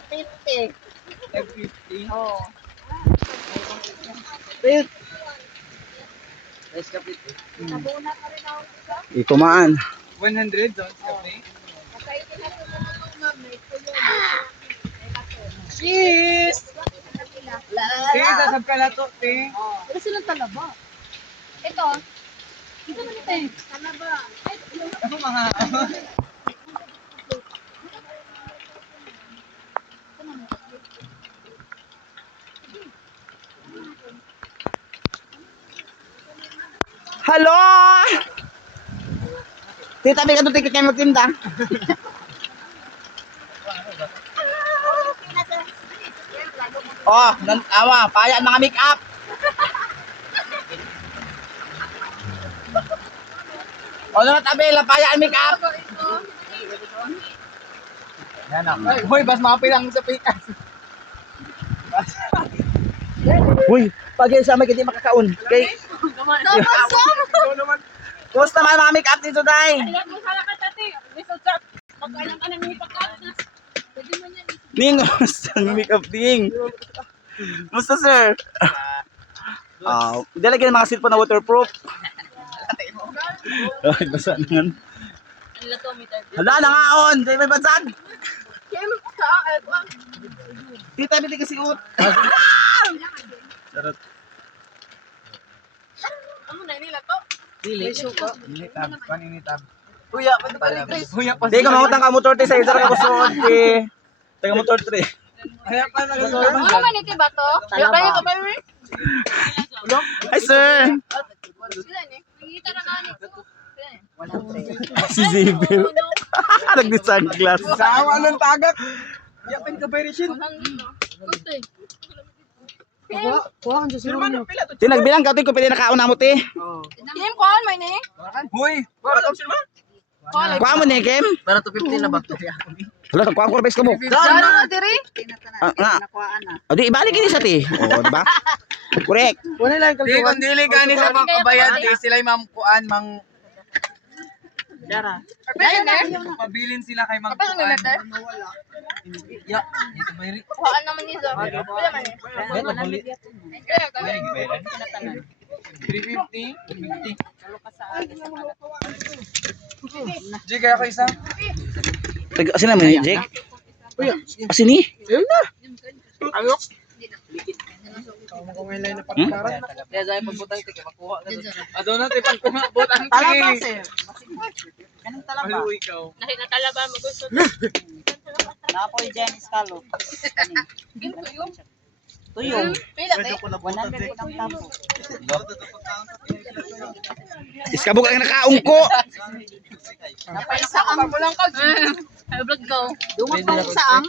50. 50. Oo. Pit. Rice kapit. Nabuna ka rin ako sa. Ikumaan. 100 doon sa kape. Kasi itinatulong ma'am, may tuyo. Cheese! Sige, sasab ka na to, te. Wala silang talaba. Ito. Ito naman ito eh. Talaba. Ay, Ako mga... Hello! Tita, may ka ticket kayo magtinda. Oh, awa, paya mga make up. O na tabela, paya ang make up. Yan ako. Hoy, bas makapilang sa pikas. Uy, pag yun sa may hindi makakaon. Kay, kumusta naman mga make up dito, Day? Ning, kumusta ang make up, Ding? Kumusta, sir? Dalagyan mga cellphone na waterproof. Ay, basa naman. Hala, nangaon! Dahil may bansag! Tita, hindi kasi ut. Sarap. Dili. Initab. Paninitab. Kuya, pwede balik. Kuya, Di ka mangutang ka motor te sa isa ka gusto di. Taga motor tre. Kaya pa ano man ito ba to? Talaba. Hi sir. Si Zibel. Nagdisang glass. sa awa ng tagak. Yapin ka berishin. Kuha kan sa siro niyo. Ti nagbilang ka ti ko pili nakauna mo ti. Kim kuha man ni. Hoy, para daw sila. Kuha mo ni Kim. Para to 50 na ba to? Hala kuha ko bes ka mo. Ano na diri? Adi ibalik ini sa ti. Oh, di ba? Correct. Wala lang Di kung dili gani sa mga kabayan, di sila mang kuan mang Dara. pabilin sila kay mang Kapag kuan. letter? Ya, dito bayri. Kuhaan naman niya. Wala man eh. Beto buli. Kaya ka. 350, 50. Jig kaya ko isa. Taga asin naman ni Jake. Asin ni? Ayok. Kung may line na pagkaran. Kaya dahil pagbutang ito, makuha na doon. Adon natin pagkumabutang ito. Talaba, sir. Ganun talaba. Ano ikaw? Natalaba mo gusto. Napoy dyan iskalo. Tuyo. Pila te? 100 ang tapo. Iskabog ang nakaungko. Napaisa ang bulang ka. Ay vlog ko. Dumak pa saang.